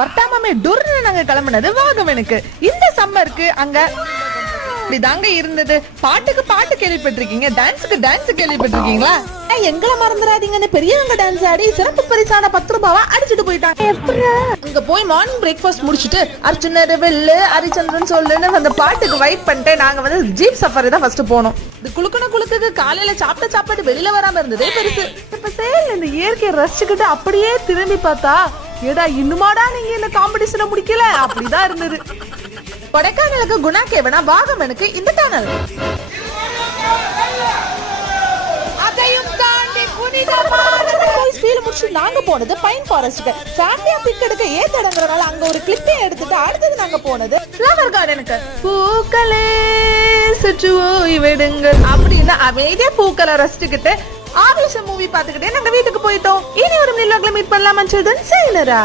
வர்த்தாமே டொர்னு நாங்க கிளம்புனது வாகமனுக்கு. இந்த சம்மருக்கு அங்க இப்படிதாங்க இருந்தது. பாட்டுக்கு பாட்டு கேள்விப்பட்டிருக்கீங்க, டான்ஸுக்கு டான்ஸ் கேள்விப்பட்டிருக்கீங்களா? எங்களை மறந்துடாதீங்கன்னு பெரியவங்க டான்ஸ் ஆடி சிறப்பு பரிசான 10 ரூபாவா அடிச்சுட்டு போயிட்டாங்க. அங்க போய் மார்னிங் பிரேக்ஃபாஸ்ட் முடிச்சுட்டு அர்ஜுனர் வெள்ளு ஹரிச்சந்திரன் சொல்லுன்னு அந்த பாட்டுக்கு வெயிட் பண்ணிட்டு நாங்க வந்து ஜீப் சஃபாரி தான் ஃபர்ஸ்ட் போனோம். இது குளுக்குக்கு காலையில சாப்பிட்ட சாப்பாடு வெளியில வராம இருந்ததே பெருசு. இப்ப சேல் இந்த இயற்கையை ரசிச்சுக்கிட்டு அப்படியே திரும்பி பார்த்தா ஏடா இன்னுமாடா நீங்க இந்த காம்படிஷனை முடிக்கல அப்படிதான் இருந்தது. கொடைக்கானலுக்கு குணா கேவனா, வாகமனுக்கு இந்த டனல். அதையும் தாண்டி நாங்க போனது பைன் ஃபாரஸ்ட்க்கு. ஃபேமிலியா பிக் எடுக்க ஏத்தடங்கறனால அங்க ஒரு கிளிப்பே எடுத்துட்டு அடுத்தது நாங்க போனது ஃப்ளவர் கார்டனுக்கு. பூக்களே சுற்று ஓய் விடுங்க அப்படின்னு அமைதியா பூக்களை ரசிச்சுக்கிட்டு ஆவேசம் மூவி பாத்துக்கிட்டே நாங்க வீட்டுக்கு போயிட்டோம். இனி ஒரு நிலவங்களை மீட் பண்ணலாமா சில்ட்ரன்? செய்யலரா.